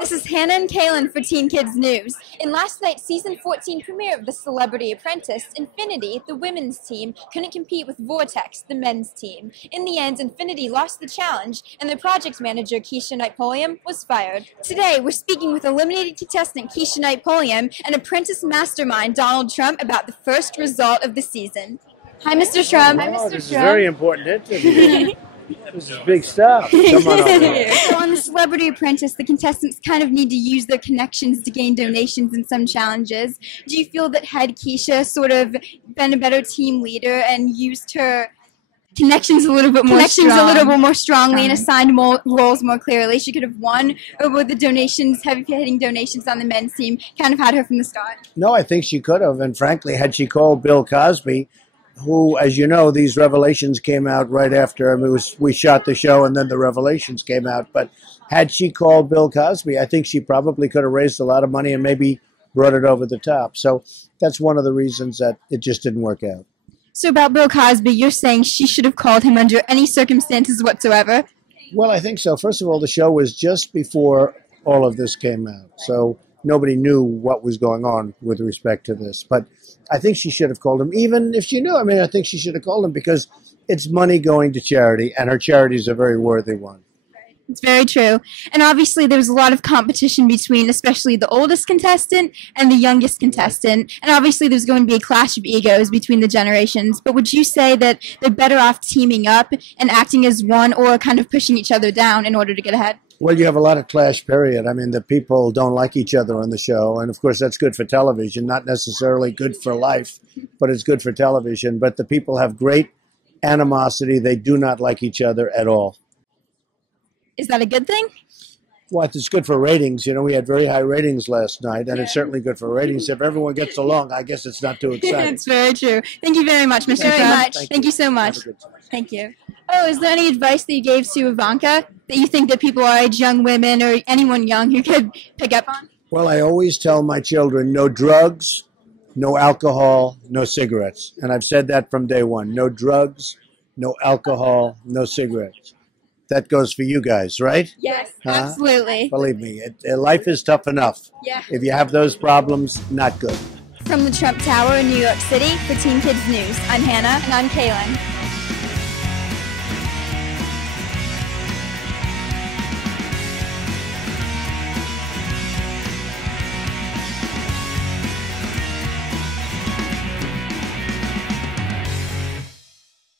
This is Hannah and Cailin for Teen Kids News. In last night's season 14 premiere of the Celebrity Apprentice, Infinity, the women's team, couldn't compete with Vortex, the men's team. In the end, Infinity lost the challenge, and their project manager, Keshia Pulliam, was fired. Today, we're speaking with eliminated contestant Keshia Pulliam and apprentice mastermind Donald Trump about the first result of the season. Hi, Mr. Trump. Hi, Mr. Trump. This is a very important interview. This is big stuff. Come on over. So on the Celebrity Apprentice, the contestants kind of need to use their connections to gain donations in some challenges. Do you feel that had Keshia sort of been a better team leader and used her connections a little bit more strongly and assigned more roles more clearly, she could have won? Or were the donations, heavy-hitting donations on the men's team, kind of had her from the start? No, I think she could have. And frankly, had she called Bill Cosby, who, as you know, these revelations came out right after. I mean, we shot the show and then the revelations came out. But had she called Bill Cosby, I think she probably could have raised a lot of money and maybe brought it over the top. So that's one of the reasons that it just didn't work out. So about Bill Cosby, you're saying she should have called him under any circumstances whatsoever? Well, I think so. First of all, the show was just before all of this came out. So nobody knew what was going on with respect to this. But I think she should have called him, even if she knew. I mean, I think she should have called him because it's money going to charity, and her charity is a very worthy one. It's very true. And obviously there was a lot of competition between especially the oldest contestant and the youngest contestant. And obviously there's going to be a clash of egos between the generations. But would you say that they're better off teaming up and acting as one, or kind of pushing each other down in order to get ahead? Well, you have a lot of clash, period. I mean, the people don't like each other on the show. And, of course, that's good for television, not necessarily good for life, but it's good for television. But the people have great animosity. They do not like each other at all. Is that a good thing? Well, it's good for ratings. You know, we had very high ratings last night, and it's certainly good for ratings. If everyone gets along, I guess it's not too exciting. That's very true. Thank you very much, Mr. Trump. Thank you so much. Thank you. Oh, is there any advice that you gave to Ivanka that you think that people our age, young women, or anyone young who could pick up on? Well, I always tell my children, no drugs, no alcohol, no cigarettes. And I've said that from day one. No drugs, no alcohol, no cigarettes. That goes for you guys, right? Yes, absolutely. Believe me, life is tough enough. Yeah. If you have those problems, not good. From the Trump Tower in New York City, for Teen Kids News, I'm Hannah and I'm Cailin.